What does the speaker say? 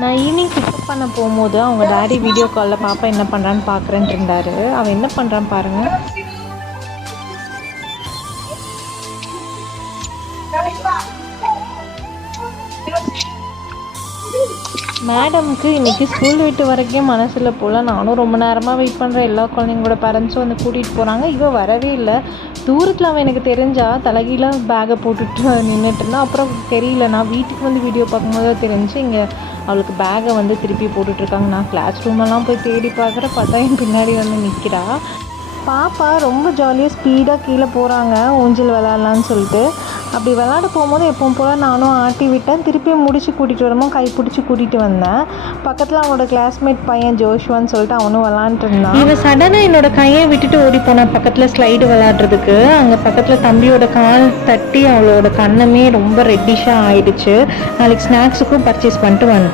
நான் evening pickup பண்ண போகும்போது அவங்க டாடி வீடியோ காலில் பாப்பா என்ன பண்ணுறான்னு பார்க்குறேன்ட்டு இருந்தார். அவன் என்ன பண்ணுறான்னு பாருங்கள். மேடம்க்கு இன்றைக்கி ஸ்கூல் விட்டு வரைக்கும் மனசில் போல். நானும் ரொம்ப நேரமாக வெயிட் பண்ணுறேன். எல்லா குழந்தைங்களோட பேரண்ட்ஸும் வந்து கூட்டிகிட்டு போகிறாங்க. இவன் வரவே இல்லை. தூரத்தில் அவன் எனக்கு தெரிஞ்சால் தலைகீழாக பேக்கை போட்டுட்டு நின்றுட்டு இருந்தான். அப்புறம் தெரியல, நான் வீட்டுக்கு வந்து வீடியோ பார்க்கும்போது தான் தெரிஞ்சு இங்கே அவளுக்கு பேக்கை வந்து திருப்பி போட்டுட்ருக்காங்க. நான் கிளாஸ் ரூமெல்லாம் போய் தேடி பார்க்குறேன். பார்த்தா என் பின்னாடி வந்து நிற்கிறா. பாப்பா ரொம்ப ஜாலியாக ஸ்பீடாக கீழே போகிறாங்க ஊஞ்சல் விளாட்லான்னு சொல்லிட்டு. அப்படி விளாட போகும்போது எப்பவும் போல் நானும் ஆட்டி விட்டேன். திருப்பி முடிச்சு கூட்டிகிட்டு வரும்போது கை பிடிச்சி கூட்டிகிட்டு வந்தேன். பக்கத்தில் அவனோட கிளாஸ்மேட் பையன் ஜோஷுவான்னு சொல்லிட்டு அவனும் விளாண்டுட்டு இருந்தான். இவன் சடனாக என்னோட கையை விட்டுட்டு ஓடி போனான் பக்கத்தில் ஸ்லைடு விளாட்றதுக்கு. அங்கே பக்கத்தில் தம்பியோட கால் தட்டி அவளோட கண்ணமே ரொம்ப ரெட்டிஷாக ஆயிடுச்சு. நாளைக்கு ஸ்நாக்ஸுக்கும் பர்ச்சேஸ் பண்ணிட்டு வந்துட்டோம்.